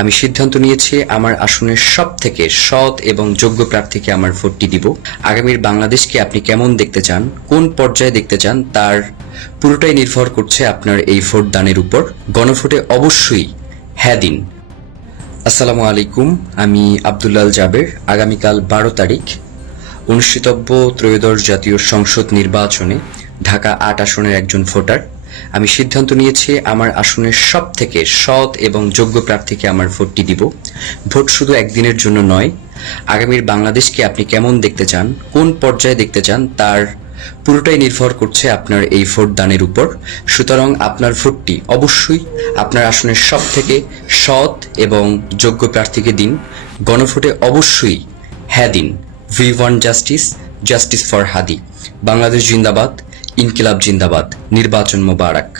আমি সিদ্ধান্ত নিয়েছি আমার আসনের সবথেকে সৎ এবং যোগ্য প্রার্থীকে আমার ভোটটি দিব। আগামীর বাংলাদেশকে আপনি কেমন দেখতে চান, কোন পর্যায়ে দেখতে চান, তার পুরোটাই নির্ভর করছে আপনার এই ভোট দানের উপর। গণভোটে অবশ্যই হ্যাঁ দিন। আসসালামু আলাইকুম, আমি আব্দুল্লাল জাবের। আগামীকাল 12 তারিখ অনুষ্ঠিতব্য ত্রয়োদশ জাতীয় সংসদ নির্বাচনে ঢাকা 8 আসনের একজন ভোটার। আমি সিদ্ধান্ত নিয়েছি আমার আসনের সবথেকে সৎ এবং যোগ্য প্রার্থীকে আমার ভোটটি দিব। ভোট শুধু একদিনের জন্য নয়, আগামীর বাংলাদেশকে আপনি কেমন দেখতে চান, কোন পর্যায়ে দেখতে চান, তার পুরোটাই নির্ভর করছে আপনার এই ভোট দানের উপর। সুতরাং আপনার ভোটটি অবশ্যই আপনার আসনের সবথেকে সৎ এবং যোগ্য প্রার্থীকে দিন। গণভোটে অবশ্যই হ্যাঁ দিন। We want justice, justice for Hadi. Bangladesh জিন্দাবাদ, ইনকিলাব জিন্দাবাদ। নির্বাচন মোবারক।